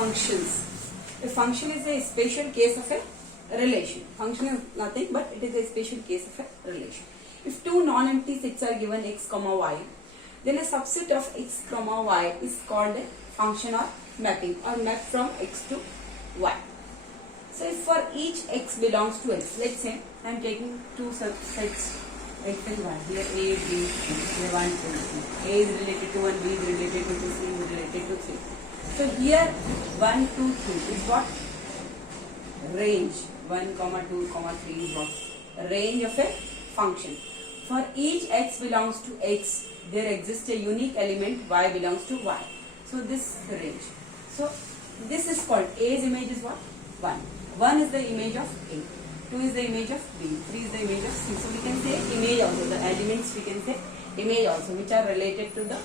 functions. A function is a special case of a relation. Function is nothing but it is a special case of a relation. If two non-empty sets are given x comma y, then a subset of x comma y is called a function or mapping or map from x to y. So if for each x belongs to x, let's say I am taking two sets x and y. Here a, b, here 1, 2, 3. A is related to 1, b is related to 2, c is related to 3. So here 1, 2, 3 is what? Range. 1, 2, 3 is what? Range of a function. For each x belongs to x, there exists a unique element y belongs to y. So this range. So this is called A's image is what? 1. 1 is the image of A. 2 is the image of B. 3 is the image of C. So we can say image also. The elements we can say image also, which are related to the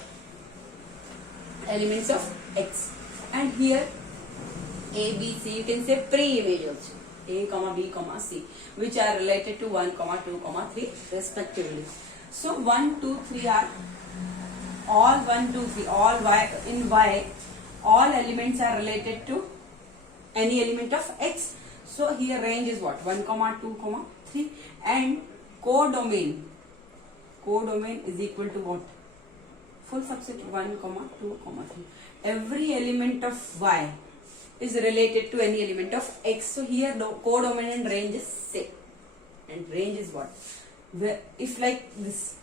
elements of x. And here A, B, C, you can say pre-image also. A, B, C, which are related to 1, 2, 3 respectively. So 1, 2, 3 are all 1, 2, 3, all y in y, all elements are related to any element of x. So here range is what? 1, 2, 3 and codomain is equal to what? Full subset 1, 2, 3. Every element of y is related to any element of x. So here the codomain and range is same. And range is what? Where if like this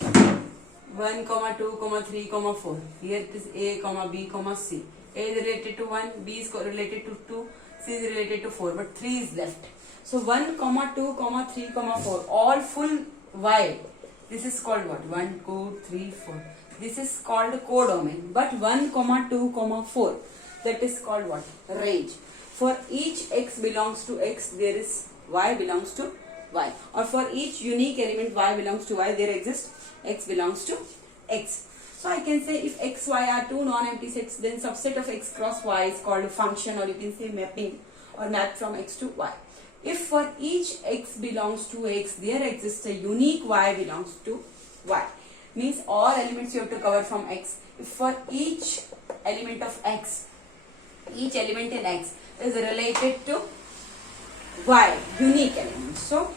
1, 2, 3, 4. Here it is A, B, C. A is related to 1, B is related to 2, C is related to 4, but 3 is left. So 1, 2, 3, 4, all full y. This is called what? 1, 2, 3, 4. This is called codomain. But 1, 2, 4, that is called what? Range. For each x belongs to x, there is y belongs to y. Or for each unique element y belongs to y, there exists x belongs to x. So I can say if x, y are two non-empty sets, then subset of x cross y is called a function, or you can say mapping or map from x to y. If for each x belongs to x, there exists a unique y belongs to y. Means all elements you have to cover from x. If for each element of x, each element in x is related to y, unique element. So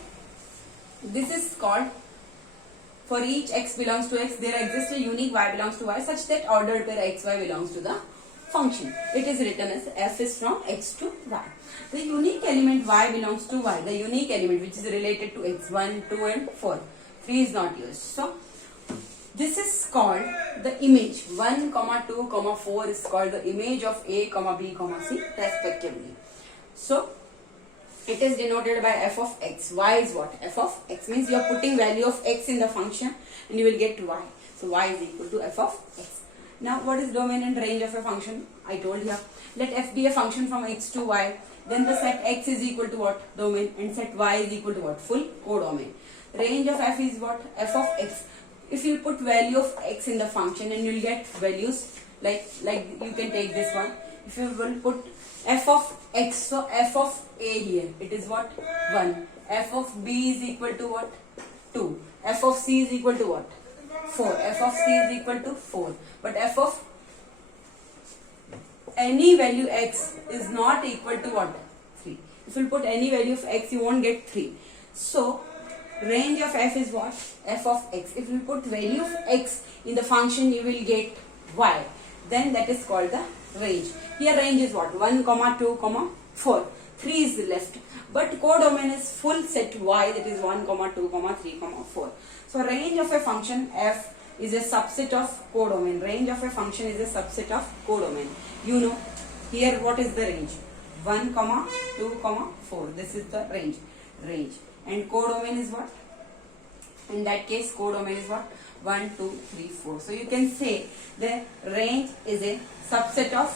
this is called, for each x belongs to x, there exists a unique y belongs to y such that ordered pair x, y belongs to the function. It is written as f is from x to y. The unique element y belongs to y, the unique element which is related to x, 1, 2 and 4. 3 is not used. So this is called the image. 1, 2, 4 is called the image of A, B, C respectively. So it is denoted by f of x. Y is what? F of x means you are putting value of x in the function and you will get y. So y is equal to f of x. Now what is domain and range of a function? I told you. Let f be a function from x to y. Then the set x is equal to what? Domain. And set y is equal to what? Full codomain. Range of f is what? F of x. If you put value of x in the function and you will get values like you can take this one. If you will put f of x, so f of a here, it is what? 1. F of b is equal to what? 2. F of c is equal to what? 4. F of c is equal to 4. But f of any value x is not equal to what? 3. If you put any value of x, you won't get 3. So range of f is what? F of x. If you put value of x in the function, you will get y. Then that is called the range. Here range is what? 1, 2, 4. 3 is left. But codomain is full set y, that is 1, 2, 3, 4. So range of a function f is a subset of codomain. Range of a function is a subset of codomain. You know, here what is the range? 1, 2, 4. This is the range. And codomain is what? In that case, codomain is what? 1, 2, 3, 4. So you can say the range is a subset of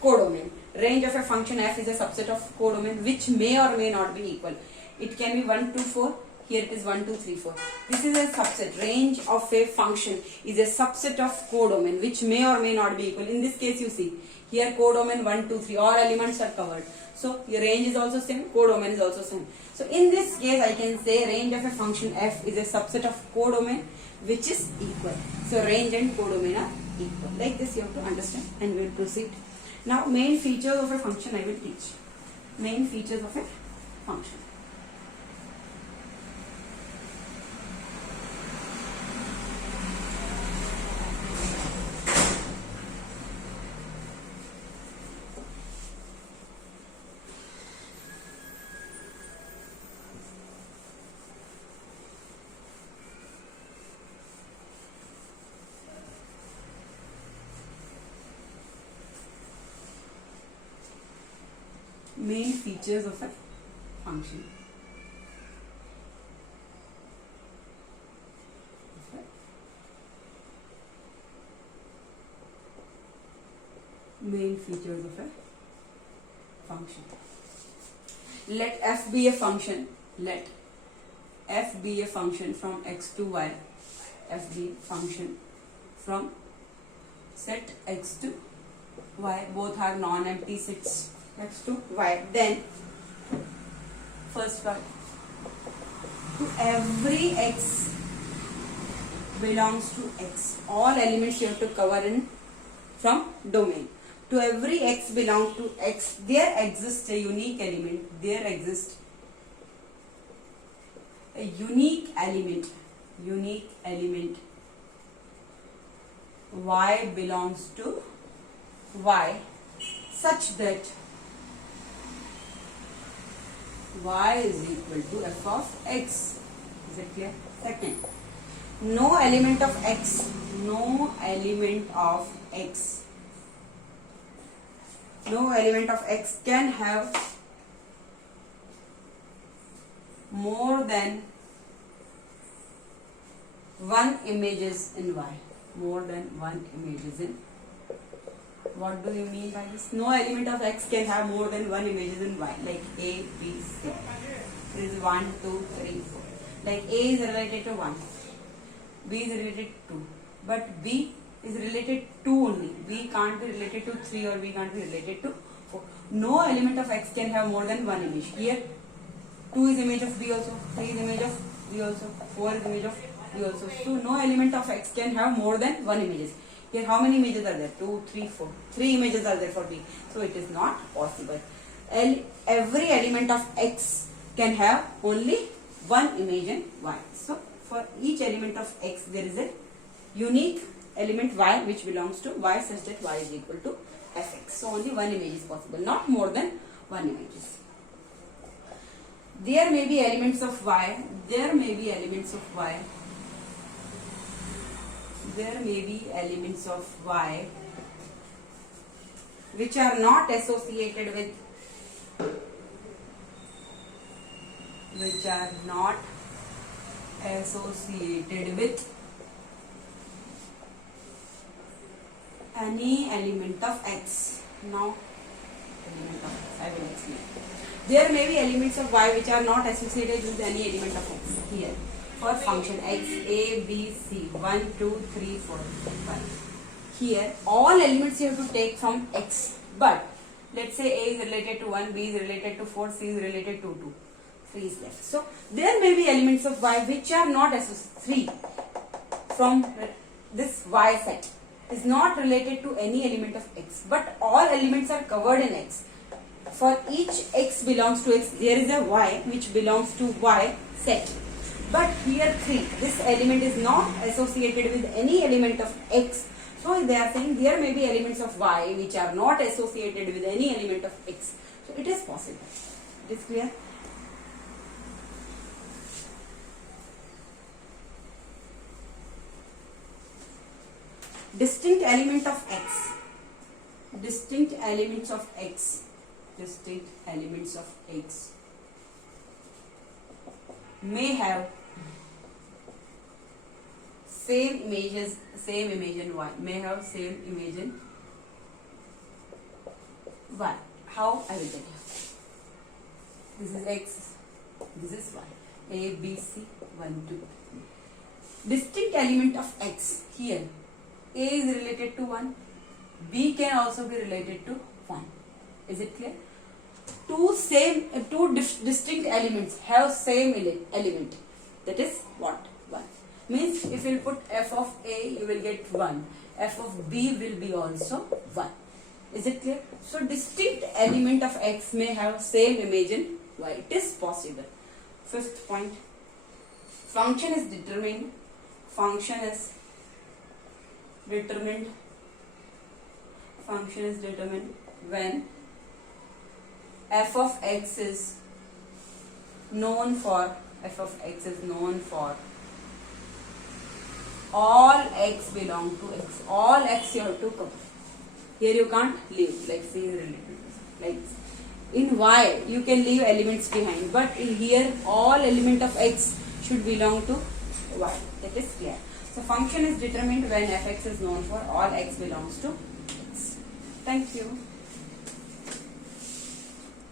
codomain. Range of a function f is a subset of codomain which may or may not be equal. It can be 1, 2, 4. Here it is 1, 2, 3, 4. This is a subset. Range of a function is a subset of codomain which may or may not be equal. In this case, you see here codomain 1, 2, 3. All elements are covered. So your range is also same. Codomain is also same. So in this case, I can say range of a function f is a subset of codomain which is equal. So range and codomain are equal. Like this you have to understand, and we will proceed. Now main features of a function I will teach. Main features of a function. Main features of a function. Main features of a function. Let f be a function. Let f be a function from x to y. F be function from set x to y. Both are non-empty sets. X to y. Then first part, to every x belongs to x. All elements you have to cover in from domain. To every x belongs to x, there exists a unique element. There exists a unique element. Unique element. Y belongs to y, such that y is equal to f of x. Is it clear? Second, no element of x, no element of x, no element of x can have more than one images in y. More than one images in. What do you mean by this? No element of x can have more than one images in y, like a, b, c. This is 1, 2, 3, 4. Like a is related to 1, b is related to 2, but b is related to only. b can't be related to 3 or b can't be related to 4. No element of x can have more than one image. Here 2 is image of b also, 3 is image of b also, 4 is image of b also. So no element of x can have more than one images. Here how many images are there? 2, 3, 4. 3 images are there for B. So it is not possible. Every element of X can have only one image in Y. So for each element of X there is a unique element Y which belongs to Y such that Y is equal to Fx. So only one image is possible, not more than one images. There may be elements of Y. There may be elements of Y. There may be elements of y which are not associated with any element of x. Now I will explain. There may be elements of y which are not associated with any element of x. Here for function x, a, b, c, 1, 2, 3, 4, 5. Here all elements you have to take from x, but let's say a is related to 1, b is related to 4, c is related to 2, 3 is left. So there may be elements of y which are not associated. 3 from this y set is not related to any element of x, but all elements are covered in x. For each x belongs to x, there is a y which belongs to y set. But here 3, this element is not associated with any element of x. So they are saying there may be elements of y which are not associated with any element of x. So it is possible. It is clear? Distinct element of x. Distinct elements of x. Distinct elements of x may have same image in y. May have same image in y. How? I will tell you. This is x, this is y. A, B, C, 1, 2. Distinct element of x. Here A is related to 1, B can also be related to 1. Is it clear? Two distinct elements have same element. That is what? 1. Means if you put f of A, you will get 1. F of B will be also 1. Is it clear? So distinct element of x may have same image in y. It is possible. Fifth point. Function is determined. Function is determined. Function is determined when f of x is known for all x belong to x. All x you have to come. Here you can't leave, like C is related to this. Like in y you can leave elements behind, but in here all element of x should belong to y. That is clear. So function is determined when fx is known for all x belongs to x. Thank you.